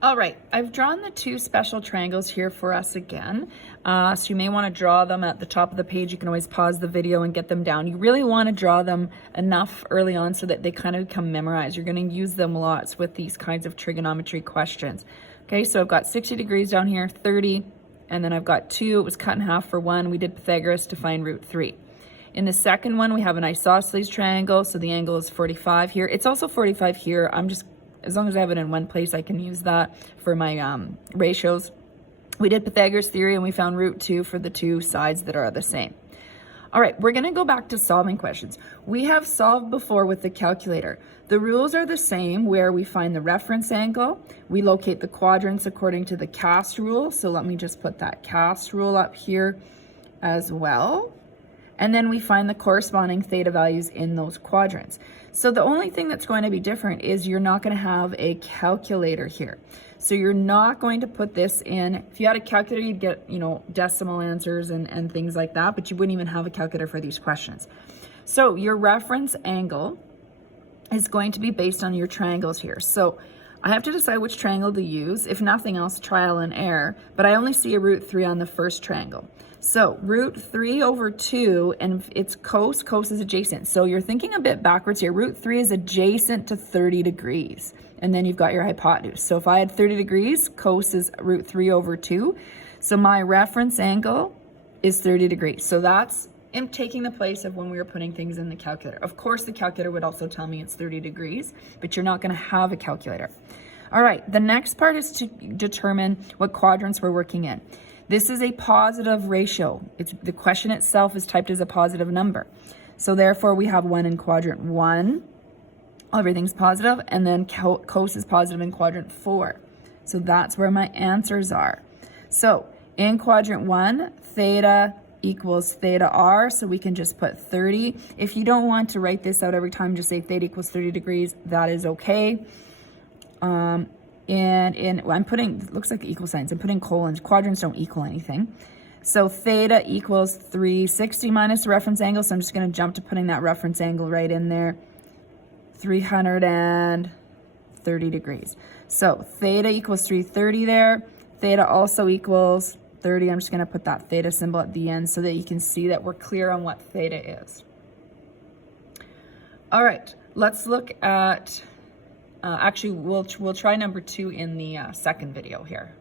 All right, I've drawn the two special triangles here for us again. So you may want to draw them at the top of the page. You can always pause the video and get them down. You really want to draw them enough early on so that they kind of become memorized. You're going to use them lots with these kinds of trigonometry questions. Okay, so I've got 60 degrees down here, 30, and then I've got 2. It was cut in half for 1. We did Pythagoras to find root 3. In the second one, we have an isosceles triangle, so the angle is 45 here. It's also 45 here. As long as I have it in one place, I can use that for my ratios. We did Pythagoras theory and we found root 2 for the two sides that are the same. All right, we're gonna go back to solving questions. We have solved before with the calculator. The rules are the same where we find the reference angle, we locate the quadrants according to the cast rule. So let me just put that cast rule up here as well. And then we find the corresponding theta values in those quadrants. So the only thing that's going to be different is you're not going to have a calculator here. So you're not going to put this in. If you had a calculator, you'd get, decimal answers and things like that, but you wouldn't even have a calculator for these questions. So your reference angle is going to be based on your triangles here. So I have to decide which triangle to use. If nothing else, trial and error, but I only see a root 3 on the first triangle. So root 3 over 2, and it's cos is adjacent. So you're thinking a bit backwards here. Root 3 is adjacent to 30 degrees. And then you've got your hypotenuse. So if I had 30 degrees, cos is root 3 over 2. So my reference angle is 30 degrees. So that's taking the place of when we were putting things in the calculator. Of course, the calculator would also tell me it's 30 degrees, but you're not going to have a calculator. All right, the next part is to determine what quadrants we're working in. This is a positive ratio. The question itself is typed as a positive number. So therefore we have 1 in quadrant 1. Everything's positive, and then cos is positive in quadrant 4. So that's where my answers are. So in quadrant 1, theta equals theta r, so we can just put 30. If you don't want to write this out every time, just say theta equals 30 degrees. That is okay. I'm putting, looks like equal signs. I'm putting colons. Quadrants don't equal anything. So theta equals 360 minus the reference angle. So I'm just going to jump to putting that reference angle right in there. 330 degrees. So theta equals 330 there. Theta also equals 30. I'm just going to put that theta symbol at the end so that you can see that we're clear on what theta is. All right, let's look at, actually, we'll try number 2 in the second video here.